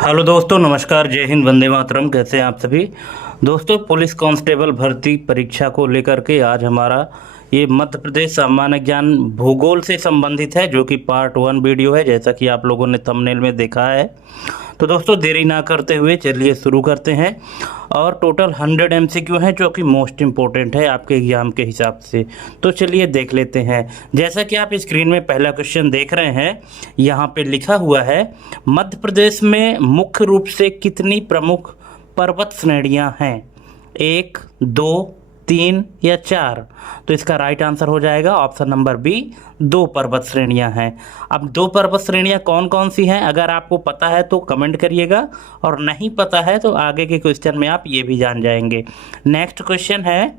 Hello दोस्तों, नमस्कार, जय हिंद, वंदे मातरम। कैसे हैं आप सभी दोस्तों। पुलिस कांस्टेबल भर्ती परीक्षा को लेकर के आज हमारा ये मध्य प्रदेश सामान्य ज्ञान भूगोल से संबंधित है, जो कि पार्ट 1 वीडियो है, जैसा कि आप लोगों ने थंबनेल में देखा है। तो दोस्तों, देरी ना करते हुए चलिए शुरू करते हैं। और टोटल 100 एमसीक्यू हैं, जो कि मोस्ट इम्पोर्टेंट है आपके एग्जाम के हिसाब से। तो चलिए देख लेते हैं। जैसा कि आप स्क्रीन में पहला क्वेश्चन देख रहे हैं, यहाँ पे लिखा हुआ है, मध्य प्रदेश में मुख्य रूप से कितनी प्रमुख पर्वत श्रेणियाँ हैं? 1, 2, 3 या 4? तो इसका राइट आंसर हो जाएगा ऑप्शन नंबर बी, 2 पर्वत श्रेणियां हैं। अब 2 पर्वत श्रेणियां कौन कौन सी हैं, अगर आपको पता है तो कमेंट करिएगा, और नहीं पता है तो आगे के क्वेश्चन में आप ये भी जान जाएंगे। नेक्स्ट क्वेश्चन है,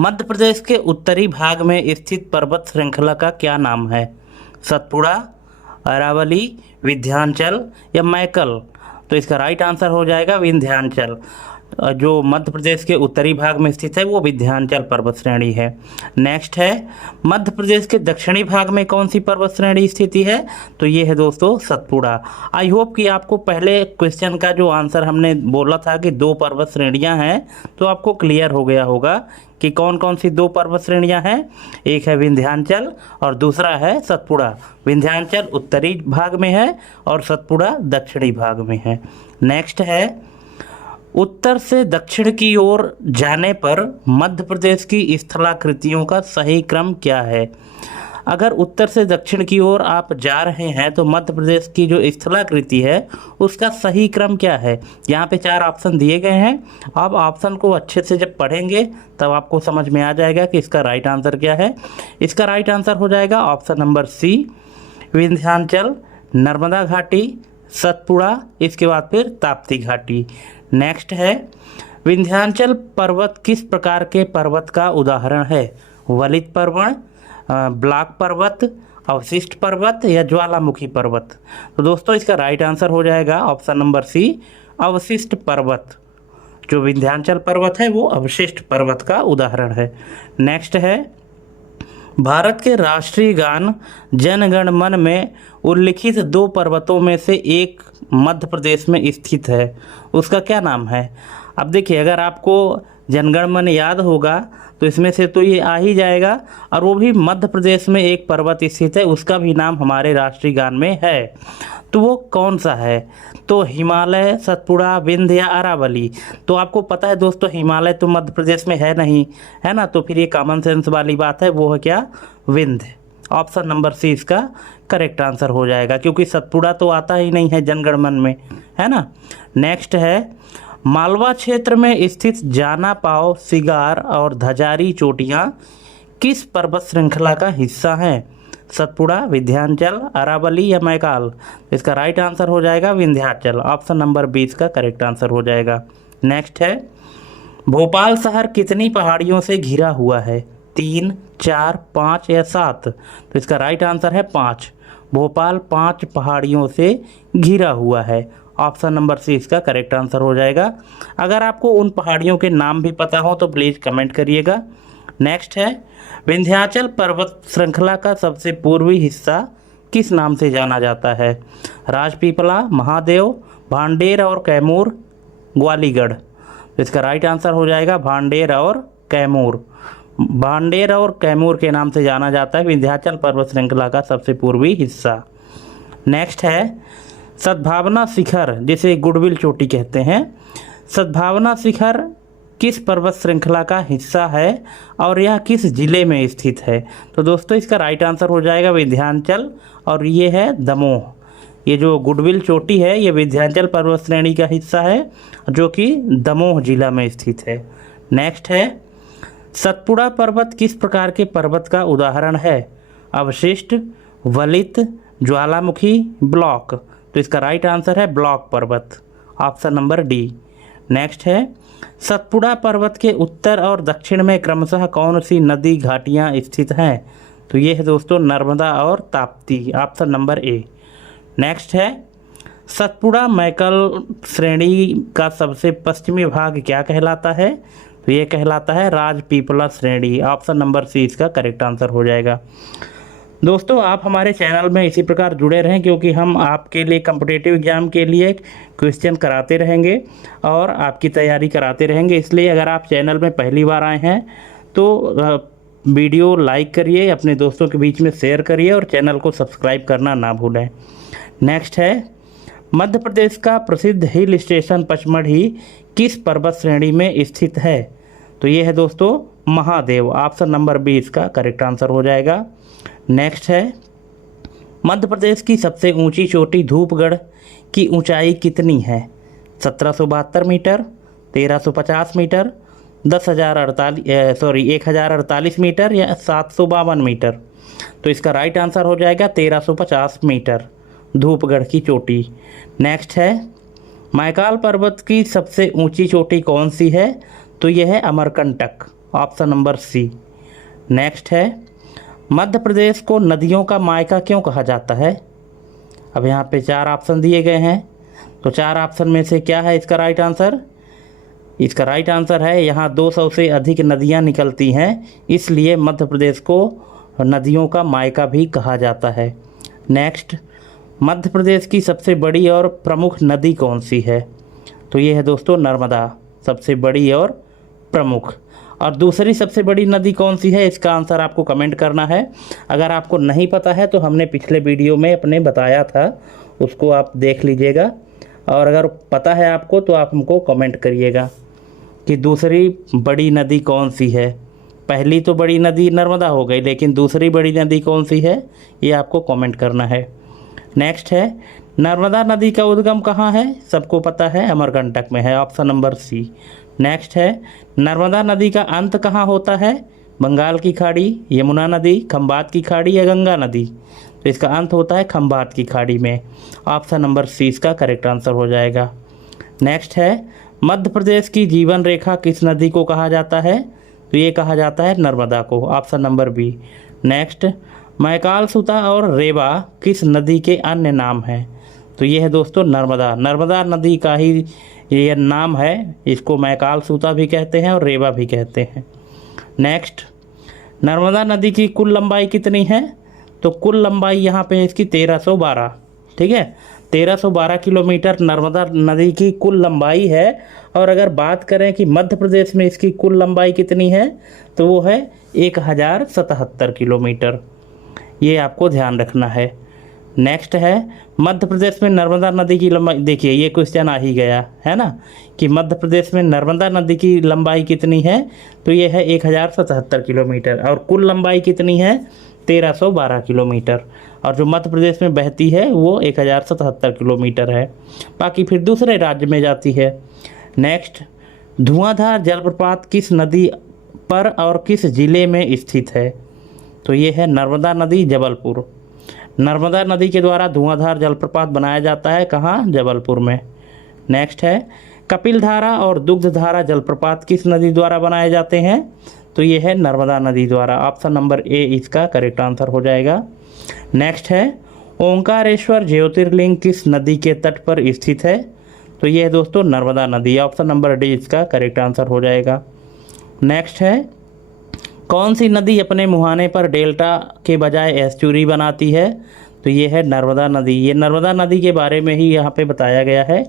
मध्य प्रदेश के उत्तरी भाग में स्थित पर्वत श्रृंखला का क्या नाम है? सतपुड़ा, अरावली, विंध्याचल या मैकल? तो इसका राइट आंसर हो जाएगा विंध्याचल। जो मध्य प्रदेश के उत्तरी भाग में स्थित है वो विंध्याचल पर्वत श्रेणी है। नेक्स्ट है, मध्य प्रदेश के दक्षिणी भाग में कौन सी पर्वत श्रेणी स्थिति है? तो ये है दोस्तों सतपुड़ा। आई होप कि आपको पहले क्वेश्चन का जो आंसर हमने बोला था कि 2 पर्वत श्रेणियां हैं, तो आपको क्लियर हो गया होगा कि कौन कौन सी 2 पर्वत श्रेणियां हैं। एक है विंध्याचल और दूसरा है सतपुड़ा। विंध्याचल उत्तरी भाग में है और सतपुड़ा दक्षिणी भाग में है। नेक्स्ट है, उत्तर से दक्षिण की ओर जाने पर मध्य प्रदेश की स्थलाकृतियों का सही क्रम क्या है? अगर उत्तर से दक्षिण की ओर आप जा रहे हैं तो मध्य प्रदेश की जो स्थलाकृति है उसका सही क्रम क्या है? यहाँ पे 4 ऑप्शन दिए गए हैं। आप ऑप्शन को अच्छे से जब पढ़ेंगे तब आपको समझ में आ जाएगा कि इसका राइट आंसर क्या है। इसका राइट आंसर हो जाएगा option number C, Vindhyachal, Narmada घाटी, सतपुड़ा, इसके बाद फिर ताप्ती घाटी। नेक्स्ट है, विंध्याचल पर्वत किस प्रकार के पर्वत का उदाहरण है? वलित पर्वत, ब्लॉक पर्वत, अवशिष्ट पर्वत या ज्वालामुखी पर्वत? तो दोस्तों इसका राइट आंसर हो जाएगा ऑप्शन नंबर सी, अवशिष्ट पर्वत। जो विंध्याचल पर्वत है वो अवशिष्ट पर्वत का उदाहरण है। नेक्स्ट है, भारत के राष्ट्रीय गान जन गण मन में उल्लिखित 2 पर्वतों में से एक मध्य प्रदेश में स्थित है, उसका क्या नाम है? अब देखिए, अगर आपको जनगण मन याद होगा तो इसमें से तो ये आ ही जाएगा, और वो भी मध्य प्रदेश में एक पर्वत स्थित है, उसका भी नाम हमारे राष्ट्रीय गान में है। तो वो कौन सा है? तो हिमालय, सतपुड़ा, विंध्य या अरावली? तो आपको पता है दोस्तों, हिमालय तो मध्य प्रदेश में है नहीं, है ना। तो फिर ये कॉमन सेंस वाली बात है, वो है क्या? विंध्य। ऑप्शन नंबर सी इसका करेक्ट आंसर हो जाएगा, क्योंकि सतपुड़ा तो आता ही नहीं है जनगण मन में, है ना। नेक्स्ट है, मालवा क्षेत्र में स्थित जाना पाव, सिगार और धजारी चोटियाँ किस पर्वत श्रृंखला का हिस्सा हैं? सतपुड़ा, विंध्याचल, अरावली या मैकाल? इसका राइट आंसर हो जाएगा विंध्याचल। ऑप्शन नंबर 20 का करेक्ट आंसर हो जाएगा। नेक्स्ट है, भोपाल शहर कितनी पहाड़ियों से घिरा हुआ है? 3, 4, 5 या 7? तो इसका राइट आंसर है 5। भोपाल 5 पहाड़ियों से घिरा हुआ है। ऑप्शन नंबर सी इसका करेक्ट आंसर हो जाएगा। अगर आपको उन पहाड़ियों के नाम भी पता हो तो प्लीज़ कमेंट करिएगा। नेक्स्ट है, विंध्याचल पर्वत श्रृंखला का सबसे पूर्वी हिस्सा किस नाम से जाना जाता है? राजपीपला, महादेव, भांडेर और कैमूर, ग्वालीगढ़? तो इसका राइट आंसर हो जाएगा भांडेर और कैमूर। भांडेर और कैमूर के नाम से जाना जाता है विंध्याचल पर्वत श्रृंखला का सबसे पूर्वी हिस्सा। नेक्स्ट है, सद्भावना शिखर, जिसे गुडविल चोटी कहते हैं, सद्भावना शिखर किस पर्वत श्रृंखला का हिस्सा है और यह किस जिले में स्थित है? तो दोस्तों इसका राइट आंसर हो जाएगा विंध्याचल, और ये है दमोह। ये जो गुडविल चोटी है ये विंध्याचल पर्वत श्रेणी का हिस्सा है, जो कि दमोह जिला में स्थित है। नेक्स्ट है, सतपुड़ा पर्वत किस प्रकार के पर्वत का उदाहरण है? अवशिष्ट, वलित, ज्वालामुखी, ब्लॉक? तो इसका राइट आंसर है ब्लॉक पर्वत। Option number D. नेक्स्ट है, सतपुड़ा पर्वत के उत्तर और दक्षिण में क्रमशः कौन सी नदी घाटियाँ स्थित हैं? तो ये है दोस्तों नर्मदा और Tapti. Option number A. Next है, सतपुड़ा मैकल श्रेणी का सबसे पश्चिमी भाग क्या कहलाता है? तो ये कहलाता है राजपीपला श्रेणी। ऑप्शन नंबर सी इसका करेक्ट आंसर हो जाएगा। दोस्तों आप हमारे चैनल में इसी प्रकार जुड़े रहें, क्योंकि हम आपके लिए कॉम्पिटिटिव एग्ज़ाम के लिए क्वेश्चन कराते रहेंगे और आपकी तैयारी कराते रहेंगे। इसलिए अगर आप चैनल में पहली बार आए हैं तो वीडियो लाइक करिए, अपने दोस्तों के बीच में शेयर करिए और चैनल को सब्सक्राइब करना ना भूलें। नेक्स्ट है, मध्य प्रदेश का प्रसिद्ध हिल स्टेशन पचमढ़ी किस पर्वत श्रेणी में स्थित है? तो ये है दोस्तों महादेव। ऑप्शन नंबर 20 का करेक्ट आंसर हो जाएगा। नेक्स्ट है, मध्य प्रदेश की सबसे ऊंची चोटी धूपगढ़ की ऊंचाई कितनी है? 1772 मीटर, 1350 मीटर, 1048 मीटर या 752 मीटर। तो इसका राइट आंसर हो जाएगा 1350 मीटर, धूपगढ़ की चोटी। नेक्स्ट है, महाकाल पर्वत की सबसे ऊंची चोटी कौन सी है? तो यह है Amarkantak. Option number C. Next है, मध्य प्रदेश को नदियों का मायका क्यों कहा जाता है? अब यहाँ पे 4 ऑप्शन दिए गए हैं, तो 4 ऑप्शन में से क्या है इसका राइट आंसर? इसका राइट आंसर है यहाँ 200 से अधिक नदियाँ निकलती हैं, इसलिए मध्य प्रदेश को नदियों का मायका भी कहा जाता है। नेक्स्ट, मध्य प्रदेश की सबसे बड़ी और प्रमुख नदी कौन सी है? तो ये है दोस्तों नर्मदा, सबसे बड़ी और प्रमुख। और दूसरी सबसे बड़ी नदी कौन सी है, इसका आंसर आपको कमेंट करना है। अगर आपको नहीं पता है तो हमने पिछले वीडियो में अपने बताया था, उसको आप देख लीजिएगा। और अगर पता है आपको तो आप हमको कमेंट करिएगा कि दूसरी बड़ी नदी कौन सी है। पहली तो बड़ी नदी नर्मदा हो गई, लेकिन दूसरी बड़ी नदी कौन सी है ये आपको कमेंट करना है। नेक्स्ट है, नर्मदा नदी का उद्गम कहाँ है? सबको पता है, अमरकंटक में है। Option number C. नेक्स्ट है, नर्मदा नदी का अंत कहाँ होता है? बंगाल की खाड़ी, यमुना नदी, खंबात की खाड़ी या गंगा नदी? तो इसका अंत होता है खंबात की खाड़ी में। ऑप्शन नंबर सी इसका करेक्ट आंसर हो जाएगा। नेक्स्ट है, मध्य प्रदेश की जीवन रेखा किस नदी को कहा जाता है? तो ये कहा जाता है नर्मदा को। Option number B. Next, Mahakal सुता और रेवा किस नदी के अन्य नाम हैं? तो ये है दोस्तों नर्मदा। नर्मदा नदी का ही ये नाम है, इसको महाकाल सूता भी कहते हैं और रेवा भी कहते हैं। नेक्स्ट, नर्मदा नदी की कुल लंबाई कितनी है? तो कुल लंबाई यहाँ पे इसकी 1312, ठीक है, 1312 किलोमीटर नर्मदा नदी की कुल लंबाई है। और अगर बात करें कि मध्य प्रदेश में इसकी कुल लंबाई कितनी है, तो वो है 1077 किलोमीटर। ये आपको ध्यान रखना है। नेक्स्ट है, मध्य प्रदेश में नर्मदा नदी की लंबाई, देखिए ये क्वेश्चन आ ही गया है ना कि मध्य प्रदेश में नर्मदा नदी की लंबाई कितनी है? तो ये है 1077 किलोमीटर। और कुल लंबाई कितनी है? 1312 किलोमीटर। और जो मध्य प्रदेश में बहती है वो 1077 किलोमीटर है, बाकी फिर दूसरे राज्य में जाती है। नेक्स्ट, धुआंधार जलप्रपात किस नदी पर और किस जिले में स्थित है? तो ये है नर्मदा नदी, जबलपुर। नर्मदा नदी के द्वारा धुआंधार जलप्रपात बनाया जाता है, कहाँ? जबलपुर में। नेक्स्ट है, कपिलधारा और दुग्धधारा जलप्रपात किस नदी द्वारा बनाए जाते हैं? तो ये है नर्मदा नदी द्वारा। ऑप्शन नंबर ए इसका करेक्ट आंसर हो जाएगा। नेक्स्ट है, ओंकारेश्वर ज्योतिर्लिंग किस नदी के तट पर स्थित है? तो ये है दोस्तों नर्मदा नदी। ऑप्शन नंबर डी इसका करेक्ट आंसर हो जाएगा। नेक्स्ट है, कौन सी नदी अपने मुहाने पर डेल्टा के बजाय एस्चुरी बनाती है? तो ये है नर्मदा नदी। ये नर्मदा नदी के बारे में ही यहाँ पे बताया गया है।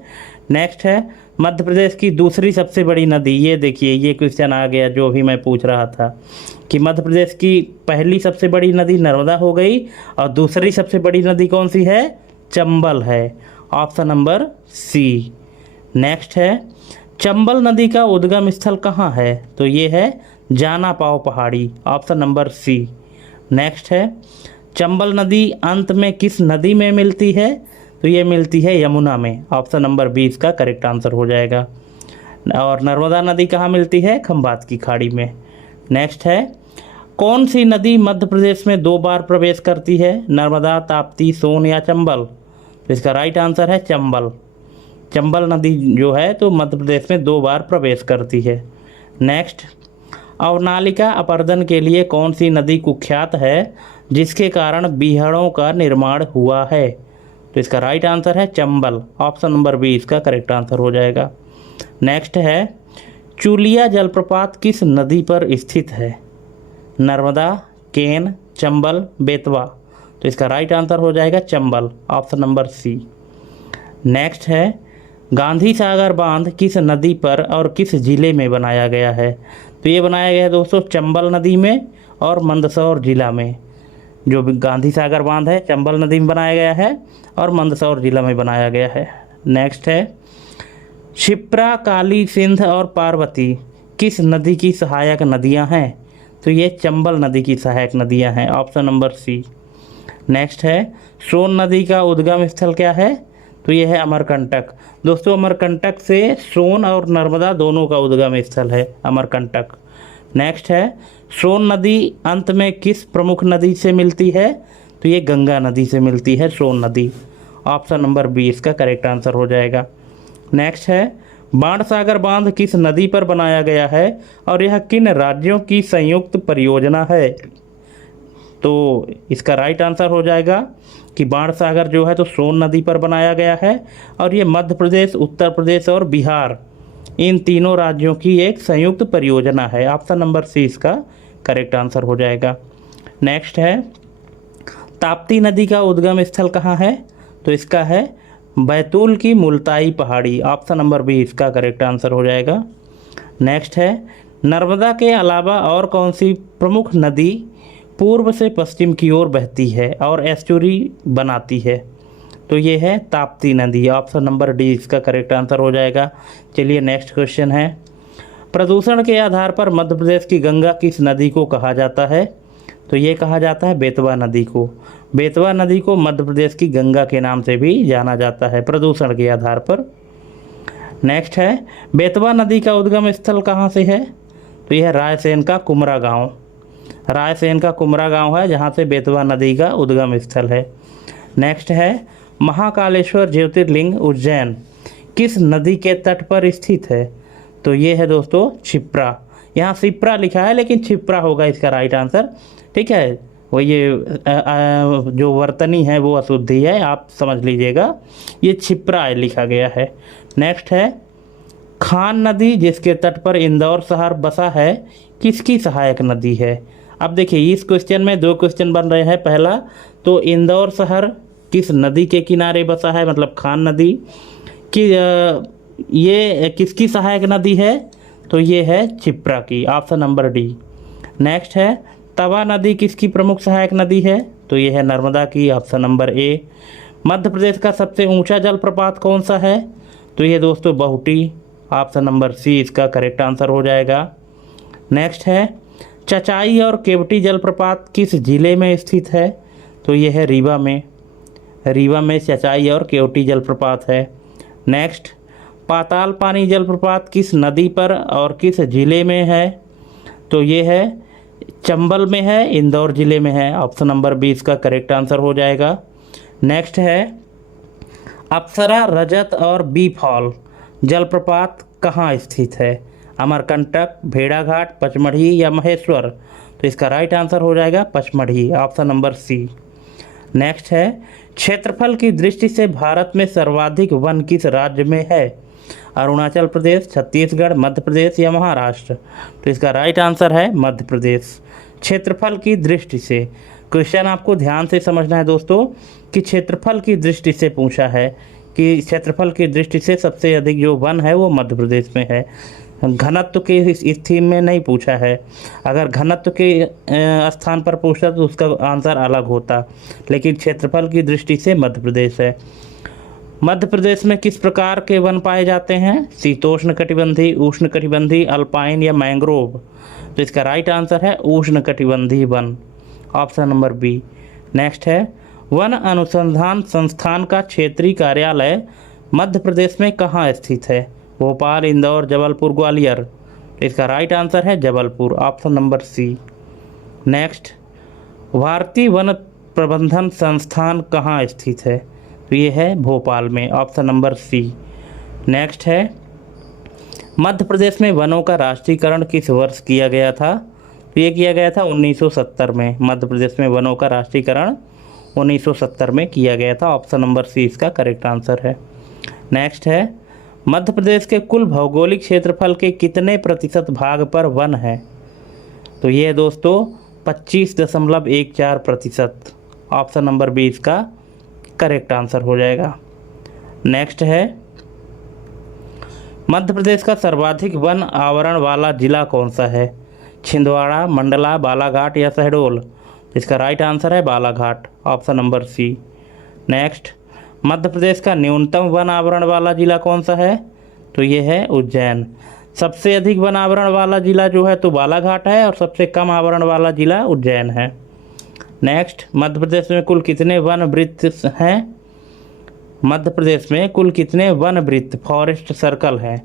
नेक्स्ट है, मध्य प्रदेश की दूसरी सबसे बड़ी नदी, ये देखिए ये क्वेश्चन आ गया जो भी मैं पूछ रहा था कि मध्य प्रदेश की पहली सबसे बड़ी नदी नर्मदा हो गई और दूसरी सबसे बड़ी नदी कौन सी है? चंबल है। Option number C. नेक्स्ट है, चंबल नदी का उद्गम स्थल कहाँ है? तो ये है जाना पाव पहाड़ी। Option number C. नेक्स्ट है, चंबल नदी अंत में किस नदी में मिलती है? तो ये मिलती है यमुना में। ऑप्शन नंबर बी इसका करेक्ट आंसर हो जाएगा। और नर्मदा नदी कहाँ मिलती है? खंबात की खाड़ी में। नेक्स्ट है, कौन सी नदी मध्य प्रदेश में 2 बार प्रवेश करती है? नर्मदा, ताप्ती, सोन या चंबल? तो इसका राइट आंसर है चंबल। चंबल नदी जो है तो मध्य प्रदेश में 2 बार प्रवेश करती है। नेक्स्ट, अवनालिका अपर्दन के लिए कौन सी नदी कुख्यात है जिसके कारण बीहड़ों का निर्माण हुआ है? तो इसका राइट आंसर है चंबल। ऑप्शन नंबर बी इसका करेक्ट आंसर हो जाएगा। नेक्स्ट है, चूलिया जलप्रपात किस नदी पर स्थित है? नर्मदा, केन, चंबल, बेतवा? तो इसका राइट आंसर हो जाएगा Chambal, option number C. Next है, गांधी सागर बांध किस नदी पर और किस जिले में बनाया गया है? तो ये बनाया गया है दोस्तों चंबल नदी में और मंदसौर जिला में। जो भी गांधी सागर बांध है चंबल नदी में बनाया गया है और मंदसौर जिला में बनाया गया है। नेक्स्ट है, क्षिप्रा, काली, सिंध और पार्वती किस नदी की सहायक नदियां हैं? तो ये चंबल नदी की सहायक नदियां हैं, ऑप्शन नंबर सी। नेक्स्ट है, सोन नदी का उद्गम स्थल क्या है? तो ये है अमरकंटक। दोस्तों अमरकंटक से सोन और नर्मदा दोनों का उद्गम स्थल है अमरकंटक। नेक्स्ट है, सोन नदी अंत में किस प्रमुख नदी से मिलती है? तो ये गंगा नदी से मिलती है सोन नदी, ऑप्शन नंबर बी इसका करेक्ट आंसर हो जाएगा। नेक्स्ट है, बाणसागर बांध किस नदी पर बनाया गया है और यह किन राज्यों की संयुक्त परियोजना है? तो इसका राइट आंसर हो जाएगा कि बाणसागर जो है तो सोन नदी पर बनाया गया है और ये मध्य प्रदेश, उत्तर प्रदेश और बिहार इन तीनों राज्यों की एक संयुक्त परियोजना है, ऑप्शन नंबर सी इसका करेक्ट आंसर हो जाएगा। नेक्स्ट है, ताप्ती नदी का उद्गम स्थल कहाँ है? तो इसका है बैतूल की मुल्ताई पहाड़ी, ऑप्शन नंबर बी इसका करेक्ट आंसर हो जाएगा। नेक्स्ट है, नर्मदा के अलावा और कौन सी प्रमुख नदी पूर्व से पश्चिम की ओर बहती है और एस्चुरी बनाती है? तो ये है ताप्ती नदी, ऑप्शन नंबर डी इसका करेक्ट आंसर हो जाएगा। चलिए नेक्स्ट क्वेश्चन है, प्रदूषण के आधार पर मध्य प्रदेश की गंगा किस नदी को कहा जाता है? तो ये कहा जाता है बेतवा नदी को। बेतवा नदी को मध्य प्रदेश की गंगा के नाम से भी जाना जाता है प्रदूषण के आधार पर। नेक्स्ट है, बेतवा नदी का उद्गम स्थल कहाँ से है? तो यह रायसेन का कुमरा गांव, रायसेन का कुमरा गांव है जहाँ से बेतवा नदी का उद्गम स्थल है। नेक्स्ट है, महाकालेश्वर ज्योतिर्लिंग उज्जैन किस नदी के तट पर स्थित है? तो ये है दोस्तों क्षिप्रा, यहाँ शिप्रा लिखा है लेकिन क्षिप्रा होगा इसका राइट आंसर, ठीक है। वो ये जो वर्तनी है वो अशुद्धि है, आप समझ लीजिएगा, ये क्षिप्रा लिखा गया है। नेक्स्ट है, खान नदी जिसके तट पर इंदौर शहर बसा है किसकी सहायक नदी है? अब देखिए इस क्वेश्चन में दो क्वेश्चन बन रहे हैं। पहला तो इंदौर शहर किस नदी के किनारे बसा है, मतलब खान नदी की, ये किसकी सहायक नदी है? तो ये है क्षिप्रा की, ऑप्शन नंबर डी। नेक्स्ट है, तवा नदी किसकी प्रमुख सहायक नदी है? तो ये है नर्मदा की, ऑप्शन नंबर ए। मध्य प्रदेश का सबसे ऊंचा जलप्रपात कौन सा है? तो ये दोस्तों बहुटी, ऑप्शन नंबर सी इसका करेक्ट आंसर हो जाएगा। नेक्स्ट है, चचाई और केवटी जलप्रपात किस जिले में स्थित है? तो ये है रीवा में, रीवा में चचाई और केवटी जलप्रपात है। नेक्स्ट, पाताल पानी जलप्रपात किस नदी पर और किस जिले में है? तो ये है चंबल में है, इंदौर जिले में है, ऑप्शन नंबर बी इसका करेक्ट आंसर हो जाएगा। नेक्स्ट है, अप्सरा, रजत और बी फॉल जलप्रपात कहाँ स्थित है? अमरकंटक, भेड़ाघाट, पचमढ़ी या महेश्वर? तो इसका राइट आंसर हो जाएगा Pachmarhi, option number C. Next है, क्षेत्रफल की दृष्टि से भारत में सर्वाधिक वन किस राज्य में है? अरुणाचल प्रदेश, छत्तीसगढ़, मध्य प्रदेश या महाराष्ट्र? तो इसका राइट आंसर है मध्य प्रदेश। क्षेत्रफल की दृष्टि से क्वेश्चन आपको ध्यान से समझना है दोस्तों कि क्षेत्रफल की दृष्टि से पूछा है कि क्षेत्रफल की दृष्टि से सबसे अधिक जो वन है वो मध्य प्रदेश में है। घनत्व के इस थीम में नहीं पूछा है। अगर घनत्व के स्थान पर पूछता तो उसका आंसर अलग होता, लेकिन क्षेत्रफल की दृष्टि से मध्य प्रदेश है। मध्य प्रदेश में किस प्रकार के वन पाए जाते हैं? शीतोष्ण कटिबंधी, उष्ण कटिबंधी, अल्पाइन या मैंग्रोव? तो इसका राइट आंसर है उष्ण कटिबंधी वन, ऑप्शन नंबर बी। नेक्स्ट है, वन अनुसंधान संस्थान का क्षेत्रीय कार्यालय मध्य प्रदेश में कहाँ स्थित है? भोपाल, इंदौर, जबलपुर, ग्वालियर? इसका राइट आंसर है Jabalpur, option number C. Next, भारतीय वन प्रबंधन संस्थान कहाँ स्थित है? तो ये है भोपाल में, ऑप्शन नंबर सी। नेक्स्ट है, मध्य प्रदेश में वनों का राष्ट्रीयकरण किस वर्ष किया गया था? तो ये किया गया था 1970 में। मध्य प्रदेश में वनों का राष्ट्रीयकरण 1970 में किया गया था, ऑप्शन नंबर सी इसका करेक्ट आंसर है। नेक्स्ट है, मध्य प्रदेश के कुल भौगोलिक क्षेत्रफल के कितने प्रतिशत भाग पर वन है? तो ये दोस्तों 25.14%, ऑप्शन नंबर बी इसका करेक्ट आंसर हो जाएगा। नेक्स्ट है, मध्य प्रदेश का सर्वाधिक वन आवरण वाला जिला कौन सा है? छिंदवाड़ा, मंडला, बालाघाट या शहडोल? इसका राइट आंसर है Balaghat, option number C. Next, Madhya Pradesh का न्यूनतम वन आवरण वाला जिला कौन सा है? तो ये है उज्जैन। सबसे अधिक वन आवरण वाला जिला जो है तो बालाघाट है और सबसे कम आवरण वाला जिला उज्जैन है। नेक्स्ट, मध्य प्रदेश में कुल कितने वन वृत्त हैं? मध्य प्रदेश में कुल कितने वन वृत्त फॉरेस्ट सर्कल हैं?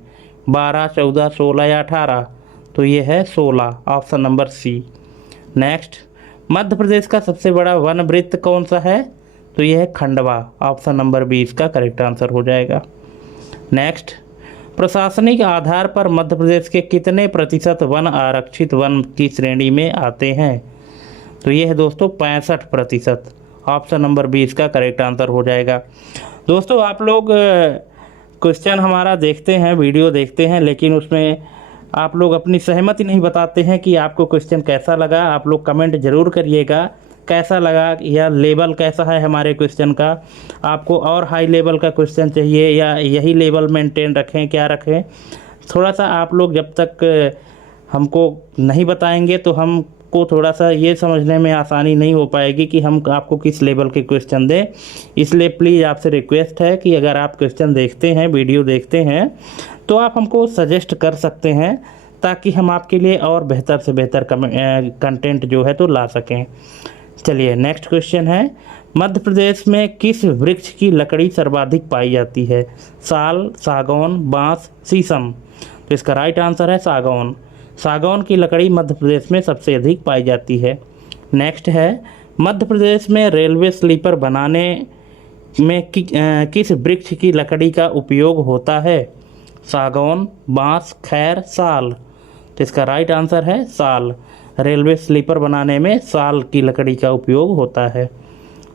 12, 14, 16 या 18? तो ये है 16, option number C. Next, Madhya Pradesh का सबसे बड़ा वन वृत्त कौन सा है? तो यह है खंडवा, ऑप्शन नंबर बी इसका करेक्ट आंसर हो जाएगा। नेक्स्ट, प्रशासनिक आधार पर मध्य प्रदेश के कितने प्रतिशत वन आरक्षित वन की श्रेणी में आते हैं? तो ये है दोस्तों 65%, ऑप्शन नंबर बी इसका करेक्ट आंसर हो जाएगा। दोस्तों आप लोग क्वेश्चन हमारा देखते हैं, वीडियो देखते हैं, लेकिन उसमें आप लोग अपनी सहमति नहीं बताते हैं कि आपको क्वेश्चन कैसा लगा। आप लोग कमेंट ज़रूर करिएगा कैसा लगा, या लेवल कैसा है हमारे क्वेश्चन का, आपको और हाई लेवल का क्वेश्चन चाहिए या यही लेवल मेंटेन रखें, क्या रखें। थोड़ा सा आप लोग जब तक हमको नहीं बताएंगे तो हमको थोड़ा सा ये समझने में आसानी नहीं हो पाएगी कि हम आपको किस लेवल के क्वेश्चन दें। इसलिए प्लीज़ आपसे रिक्वेस्ट है कि अगर आप क्वेश्चन देखते हैं, वीडियो देखते हैं, तो आप हमको सजेस्ट कर सकते हैं ताकि हम आपके लिए और बेहतर से बेहतर कंटेंट जो है तो ला सकें। चलिए नेक्स्ट क्वेश्चन है, मध्य प्रदेश में किस वृक्ष की लकड़ी सर्वाधिक पाई जाती है? साल, सागौन, बांस, शीशम? तो इसका राइट आंसर है सागौन। सागौन की लकड़ी मध्य प्रदेश में सबसे अधिक पाई जाती है। नेक्स्ट है, मध्य प्रदेश में रेलवे स्लीपर बनाने में किस वृक्ष की लकड़ी का उपयोग होता है? सागौन, बांस, खैर, साल? तो इसका राइट आंसर है साल। रेलवे स्लीपर बनाने में साल की लकड़ी का उपयोग होता है।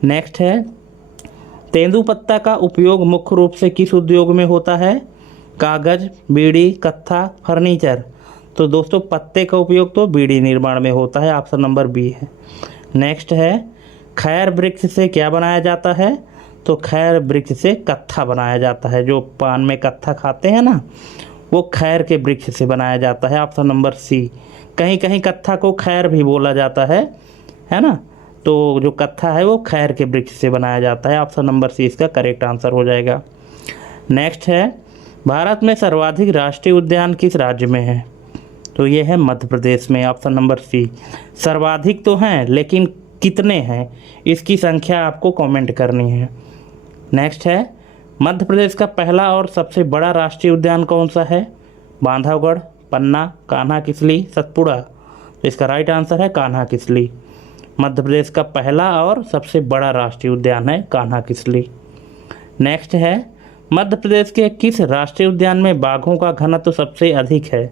नेक्स्ट है, तेंदुपत्ता का उपयोग मुख्य रूप से किस उद्योग में होता है? कागज, बीड़ी, कत्था, फर्नीचर? तो दोस्तों पत्ते का उपयोग तो बीड़ी निर्माण में होता है, ऑप्शन नंबर बी है। नेक्स्ट है, खैर वृक्ष से क्या बनाया जाता है? तो खैर वृक्ष से कत्था बनाया जाता है। जो पान में कत्था खाते हैं ना, वो खैर के वृक्ष से बनाया जाता है, ऑप्शन नंबर सी। कहीं कहीं कत्था को खैर भी बोला जाता है ना। तो जो कत्था है वो खैर के वृक्ष से बनाया जाता है, ऑप्शन नंबर सी इसका करेक्ट आंसर हो जाएगा। नेक्स्ट है, भारत में सर्वाधिक राष्ट्रीय उद्यान किस राज्य में है? तो ये है मध्य प्रदेश में, ऑप्शन नंबर सी। सर्वाधिक तो हैं लेकिन कितने हैं इसकी संख्या आपको कमेंट करनी है। नेक्स्ट है, मध्य प्रदेश का पहला और सबसे बड़ा राष्ट्रीय उद्यान कौन सा है? बांधवगढ़, पन्ना, कान्हा किसली, सतपुड़ा? तो इसका राइट आंसर है कान्हा किसली। मध्य प्रदेश का पहला और सबसे बड़ा राष्ट्रीय उद्यान है कान्हा किसली। नेक्स्ट है, मध्य प्रदेश के किस राष्ट्रीय उद्यान में बाघों का घनत्व तो सबसे अधिक है?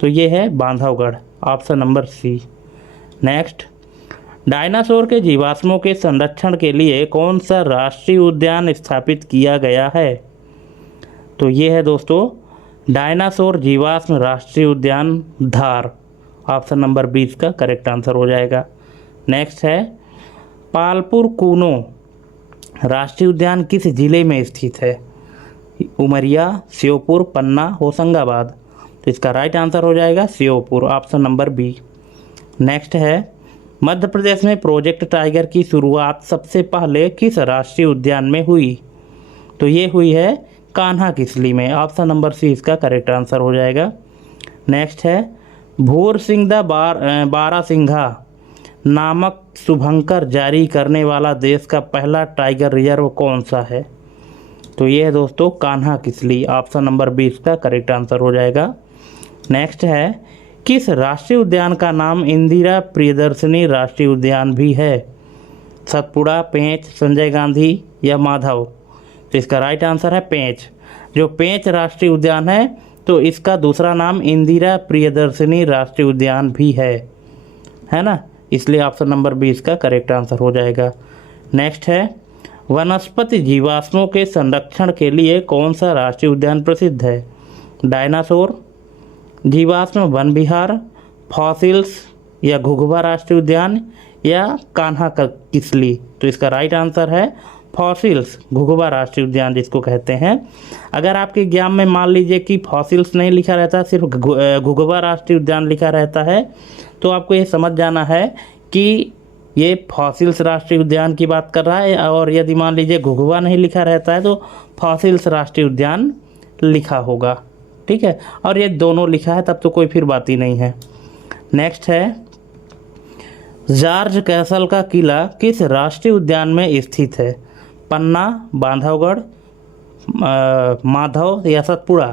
तो ये है Bandhavgarh, option number C. Next, dinosaur के जीवाश्मों के संरक्षण के लिए कौन सा राष्ट्रीय उद्यान स्थापित किया गया है? तो ये है दोस्तों डायनासोर जीवाश्म राष्ट्रीय उद्यान धार, ऑप्शन नंबर 20 का करेक्ट आंसर हो जाएगा। नेक्स्ट है, पालपुर कूनो राष्ट्रीय उद्यान किस जिले में स्थित है? उमरिया, श्योपुर, पन्ना, होशंगाबाद? तो इसका राइट आंसर हो जाएगा Sheopur, option number B. Next है, मध्य प्रदेश में प्रोजेक्ट टाइगर की शुरुआत सबसे पहले किस राष्ट्रीय उद्यान में हुई? तो ये हुई है कान्हा किसली में, ऑप्शन नंबर सी इसका करेक्ट आंसर हो जाएगा। नेक्स्ट है, भूरसिंगदा बारासिंघा नामक शुभंकर जारी करने वाला देश का पहला टाइगर रिजर्व कौन सा है? तो ये है दोस्तों कान्हा किसली, ऑप्शन नंबर 20 का करेक्ट आंसर हो जाएगा। नेक्स्ट है, किस राष्ट्रीय उद्यान का नाम इंदिरा प्रियदर्शनी राष्ट्रीय उद्यान भी है? सतपुड़ा, पेंच, संजय गांधी या माधव? तो इसका राइट आंसर है पेंच। जो पेंच राष्ट्रीय उद्यान है तो इसका दूसरा नाम इंदिरा प्रियदर्शनी राष्ट्रीय उद्यान भी है ना, इसलिए ऑप्शन नंबर 20 का करेक्ट आंसर हो जाएगा। नेक्स्ट है, वनस्पति जीवाश्मों के संरक्षण के लिए कौन सा राष्ट्रीय उद्यान प्रसिद्ध है? डायनासोर, जीवाश्म वन विहार, फॉसिल्स या घुघुवा राष्ट्रीय उद्यान या कान्हा का किसली? तो इसका राइट आंसर है फॉसिल्स, घुघुआ राष्ट्रीय उद्यान जिसको कहते हैं। अगर आपके एग्जाम में मान लीजिए कि फॉसिल्स नहीं लिखा रहता, सिर्फ घुघुआ राष्ट्रीय उद्यान लिखा रहता है, तो आपको ये समझ जाना है कि ये फॉसिल्स राष्ट्रीय उद्यान की बात कर रहा है। और यदि मान लीजिए घुघुआ नहीं लिखा रहता है तो फॉसिल्स राष्ट्रीय उद्यान लिखा होगा, ठीक है। और ये दोनों लिखा है तब तो कोई फिर बात ही नहीं है। नेक्स्ट है, जॉर्ज कैसल का किला किस राष्ट्रीय उद्यान में स्थित है? पन्ना, बांधवगढ़, माधव या सतपुड़ा?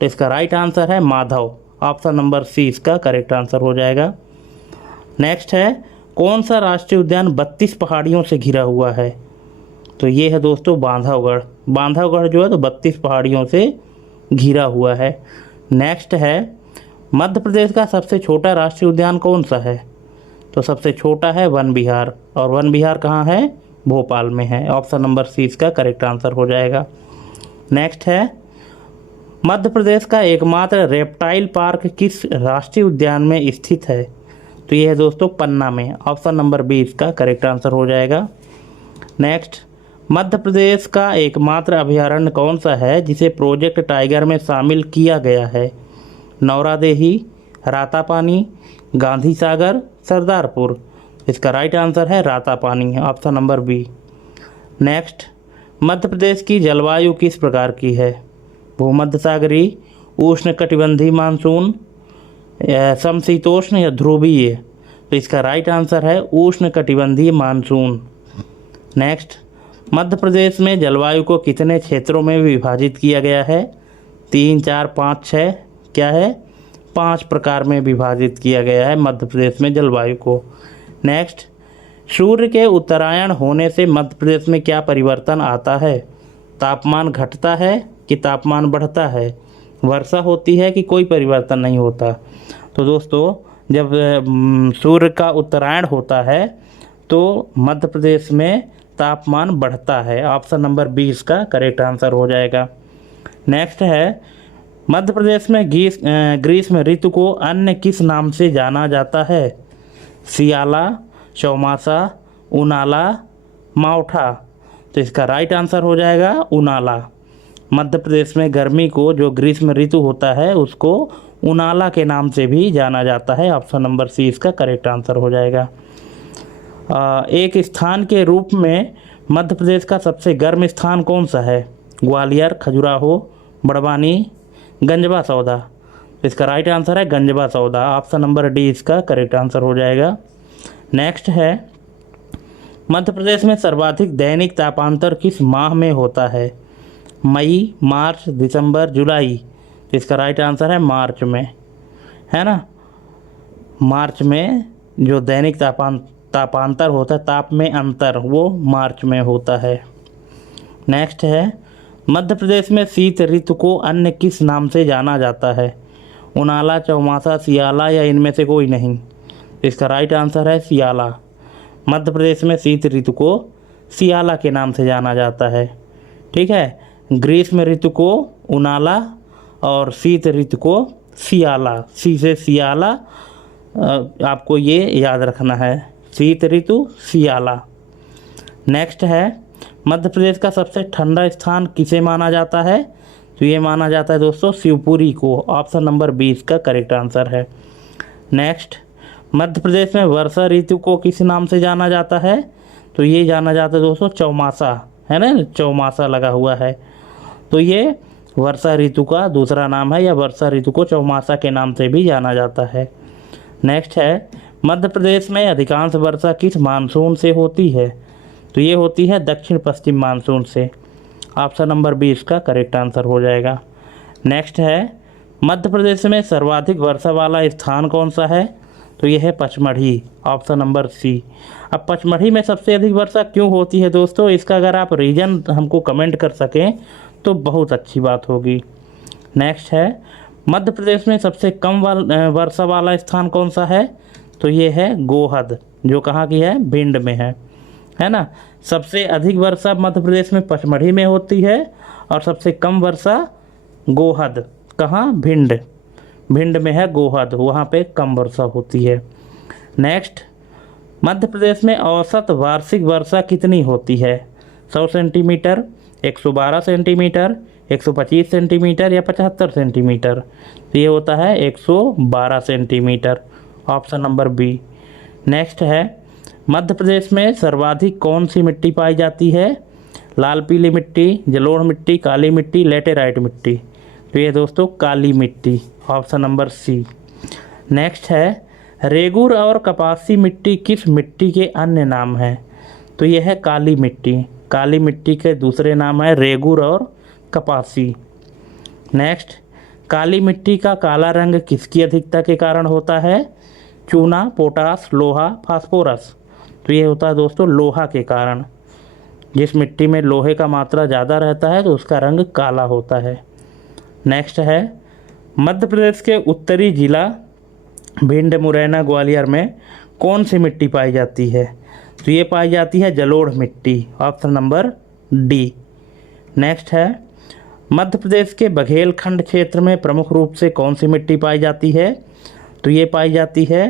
तो इसका राइट आंसर है माधव, ऑप्शन नंबर सी इसका करेक्ट आंसर हो जाएगा। नेक्स्ट है, कौन सा राष्ट्रीय उद्यान 32 पहाड़ियों से घिरा हुआ है? तो ये है दोस्तों बांधवगढ़। बांधवगढ़ जो है तो 32 पहाड़ियों से घिरा हुआ है। नेक्स्ट है, मध्य प्रदेश का सबसे छोटा राष्ट्रीय उद्यान कौन सा है? तो सबसे छोटा है वन विहार, और वन विहार कहाँ है? भोपाल में है, ऑप्शन नंबर सी इसका करेक्ट आंसर हो जाएगा। नेक्स्ट है, मध्य प्रदेश का एकमात्र रेप्टाइल पार्क किस राष्ट्रीय उद्यान में स्थित है? तो ये है दोस्तों पन्ना में, ऑप्शन नंबर बी इसका करेक्ट आंसर हो जाएगा। नेक्स्ट, मध्य प्रदेश का एकमात्र अभयारण्य कौन सा है जिसे प्रोजेक्ट टाइगर में शामिल किया गया है? नौरादेही, रातापानी, गांधी सागर, सरदारपुर? इसका राइट आंसर है Ratapani, option number B. Next, Madhya Pradesh की जलवायु किस प्रकार की है? भूमध्य सागरीय, उष्णकटिबंधीय मानसून, समशीतोष्ण या ध्रुवीय? तो इसका राइट आंसर है उष्णकटिबंधीय मानसून। नेक्स्ट, मध्य प्रदेश में जलवायु को कितने क्षेत्रों में विभाजित किया गया है? 3, 4, 5, 6? क्या है? 5 प्रकार में विभाजित किया गया है मध्य प्रदेश में जलवायु को। नेक्स्ट, सूर्य के उत्तरायण होने से मध्य प्रदेश में क्या परिवर्तन आता है? तापमान घटता है कि तापमान बढ़ता है? वर्षा होती है कि कोई परिवर्तन नहीं होता? तो दोस्तों, जब सूर्य का उत्तरायण होता है तो मध्य प्रदेश में तापमान बढ़ता है, ऑप्शन नंबर 20 का करेक्ट आंसर हो जाएगा। नेक्स्ट है, मध्य प्रदेश में ग्रीष्म ऋतु को अन्य किस नाम से जाना जाता है? सियाला, चौमासा, उनाला, मावठा? तो इसका राइट आंसर हो जाएगा उनाला। मध्य प्रदेश में गर्मी को जो ग्रीष्म ऋतु होता है उसको उनाला के नाम से भी जाना जाता है, ऑप्शन नंबर सी इसका करेक्ट आंसर हो जाएगा। एक स्थान के रूप में मध्य प्रदेश का सबसे गर्म स्थान कौन सा है? ग्वालियर, खजुराहो, बड़वानी, गंजवा सौदा? तो इसका राइट आंसर है गंजवा सौदा, ऑप्शन नंबर डी इसका करेक्ट आंसर हो जाएगा। नेक्स्ट है, मध्य प्रदेश में सर्वाधिक दैनिक तापांतर किस माह में होता है? मई, मार्च, दिसंबर, जुलाई? तो इसका राइट आंसर है मार्च में, है ना। मार्च में जो दैनिक तापांतर होता है, ताप में अंतर, वो मार्च में होता है। नेक्स्ट है, मध्य प्रदेश में शीत ऋतु को अन्य किस नाम से जाना जाता है? उनाला, चौमासा, सियाला या इनमें से कोई नहीं? इसका राइट आंसर है सियाला। मध्य प्रदेश में शीत ऋतु को सियाला के नाम से जाना जाता है, ठीक है। ग्रीष्म ऋतु को उनाला और शीत ऋतु को सियाला, सी से सियाला, आपको ये याद रखना है, शीत ऋतु सियाला। नेक्स्ट है, मध्य प्रदेश का सबसे ठंडा स्थान किसे माना जाता है? तो ये माना जाता है दोस्तों शिवपुरी को, ऑप्शन नंबर 20 का करेक्ट आंसर है। नेक्स्ट, मध्य प्रदेश में वर्षा ऋतु को किस नाम से जाना जाता है? तो ये जाना जाता है दोस्तों चौमासा, है ना, चौमासा लगा हुआ है, तो ये वर्षा ऋतु का दूसरा नाम है, या वर्षा ऋतु को चौमासा के नाम से भी जाना जाता है। नेक्स्ट है, मध्य प्रदेश में अधिकांश वर्षा किस मानसून से होती है? तो ये होती है दक्षिण पश्चिम मानसून से, ऑप्शन नंबर 20 का करेक्ट आंसर हो जाएगा। नेक्स्ट है, मध्य प्रदेश में सर्वाधिक वर्षा वाला स्थान कौन सा है? तो ये है पचमढ़ी, ऑप्शन नंबर सी। अब पचमढ़ी में सबसे अधिक वर्षा क्यों होती है दोस्तों, इसका अगर आप रीजन हमको कमेंट कर सकें तो बहुत अच्छी बात होगी। नेक्स्ट है, मध्य प्रदेश में सबसे कम वर्षा वाला स्थान कौन सा है? तो ये है गोहद, जो कहाँ की है? भिंड में है ना। सबसे अधिक वर्षा मध्य प्रदेश में पचमढ़ी में होती है, और सबसे कम वर्षा गोहद, कहाँ? भिंड में है गोहद, वहाँ पे कम वर्षा होती है। नेक्स्ट, मध्य प्रदेश में औसत वार्षिक वर्षा कितनी होती है? 100 सेंटीमीटर, 112 सेंटीमीटर, 125 सेंटीमीटर या 75 सेंटीमीटर? तो ये होता है 112 centimetre, option number B. Next है, मध्य प्रदेश में सर्वाधिक कौन सी मिट्टी पाई जाती है? लाल पीली मिट्टी, जलोढ़ मिट्टी, काली मिट्टी, लेटेराइट मिट्टी? तो ये दोस्तों काली मिट्टी, ऑप्शन नंबर सी। नेक्स्ट है, रेगुर और कपासी मिट्टी किस मिट्टी के अन्य नाम हैं? तो यह है काली मिट्टी। काली मिट्टी के दूसरे नाम है रेगुर और कपासी। नेक्स्ट, काली मिट्टी का काला रंग किसकी अधिकता के कारण होता है? चूना, पोटास, लोहा, फास्फोरस? तो ये होता है दोस्तों लोहा के कारण। जिस मिट्टी में लोहे का मात्रा ज़्यादा रहता है तो उसका रंग काला होता है। नेक्स्ट है, मध्य प्रदेश के उत्तरी जिला भिंड, मुरैना, ग्वालियर में कौन सी मिट्टी पाई जाती है? तो ये पाई जाती है जलोढ़ मिट्टी, ऑप्शन नंबर डी। नेक्स्ट है, मध्य प्रदेश के बघेलखंड क्षेत्र में प्रमुख रूप से कौन सी मिट्टी पाई जाती है? तो ये पाई जाती है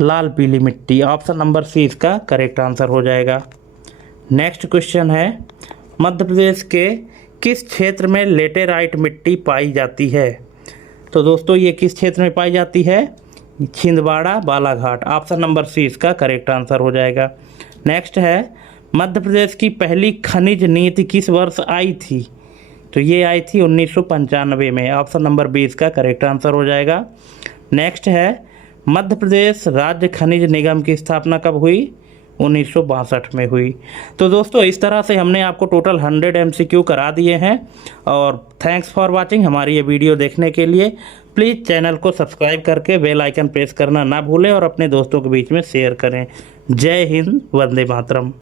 लाल पीली मिट्टी, ऑप्शन नंबर सी इसका करेक्ट आंसर हो जाएगा। नेक्स्ट क्वेश्चन है, मध्य प्रदेश के किस क्षेत्र में लेटेराइट मिट्टी पाई जाती है? तो दोस्तों ये किस क्षेत्र में पाई जाती है? Chhindwara, Balaghat, option number C इसका करेक्ट आंसर हो जाएगा। नेक्स्ट है, मध्य प्रदेश की पहली खनिज नीति किस वर्ष आई थी? तो ये आई थी 1995 में, ऑप्शन नंबर बी इसका करेक्ट आंसर हो जाएगा। नेक्स्ट है, मध्य प्रदेश राज्य खनिज निगम की स्थापना कब हुई? 1962 में हुई। तो दोस्तों इस तरह से हमने आपको टोटल 100 MCQ करा दिए हैं और थैंक्स फॉर वाचिंग। हमारी ये वीडियो देखने के लिए प्लीज़ चैनल को सब्सक्राइब करके बेल आइकन प्रेस करना ना भूलें और अपने दोस्तों के बीच में शेयर करें। जय हिंद, वंदे मातरम।